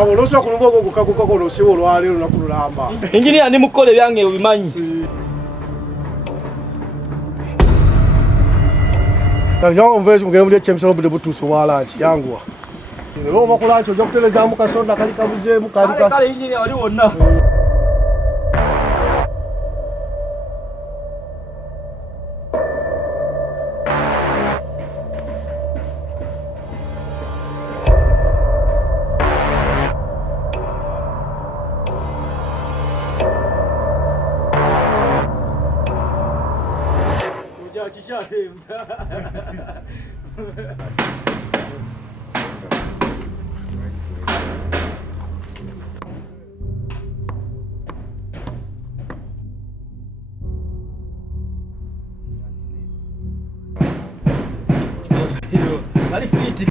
abo loso kulungo kukaguka ko losiwo lwali lunakulamba engineer ni mukole byange ubimanyi Kajango mvezi mugere muri chemsalo bude butuso walanchi yangwa lero bakulanchi oja kuteleza mu kasonda kali kabuze mu kale engineer wali wonna Vale frito.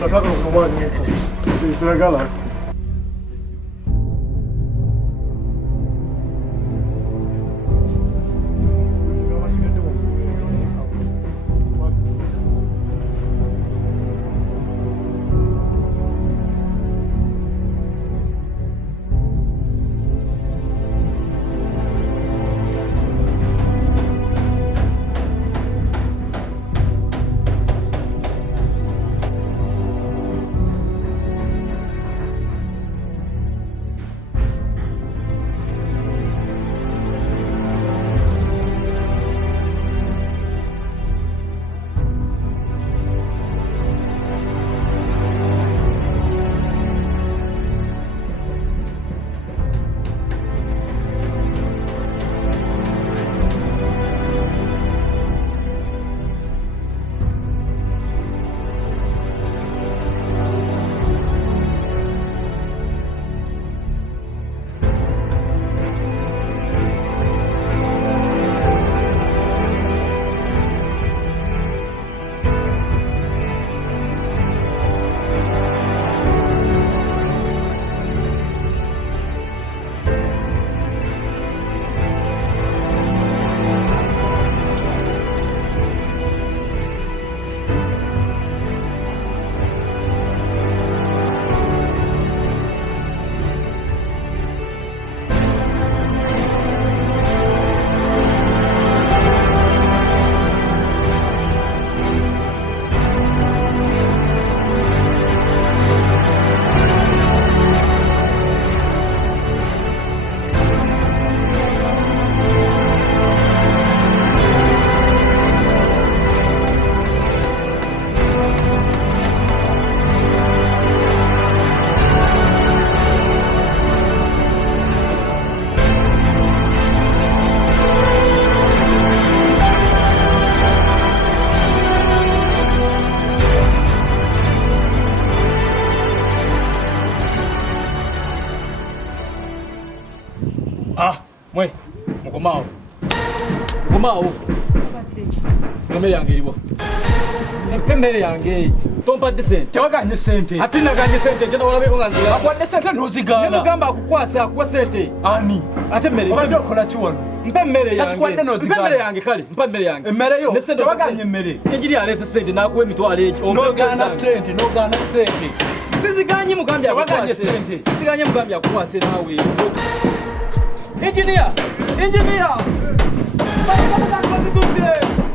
Nataka kumwona huko. Tunagala. Mwe, mukomao. Mukomao. Ngomele yange iliwa. Empembele yange. tompadde sente. Tewaganye sente. Ate naganye sente nje nawalabeko nga nzira. Akwadde sente n'ozigaana. Ne mugamba akukwasa akuwa sente. Ani? Ate mmere. Obadde okola ki wano? Mpa emmere yange. Takikwadde n'ozigaana. Mpa emmere yange kale. Mpa emmere yange. Emmere yo. Tewaganye emmere. Enjiri alese sente n'akuwa emitwalo egyo. N'ogaana sente. N'ogaana sente. Siziganye mugambye akukwase sente. Siziganye mugambye akukwase naawe. Engineer! Engineer! Bye,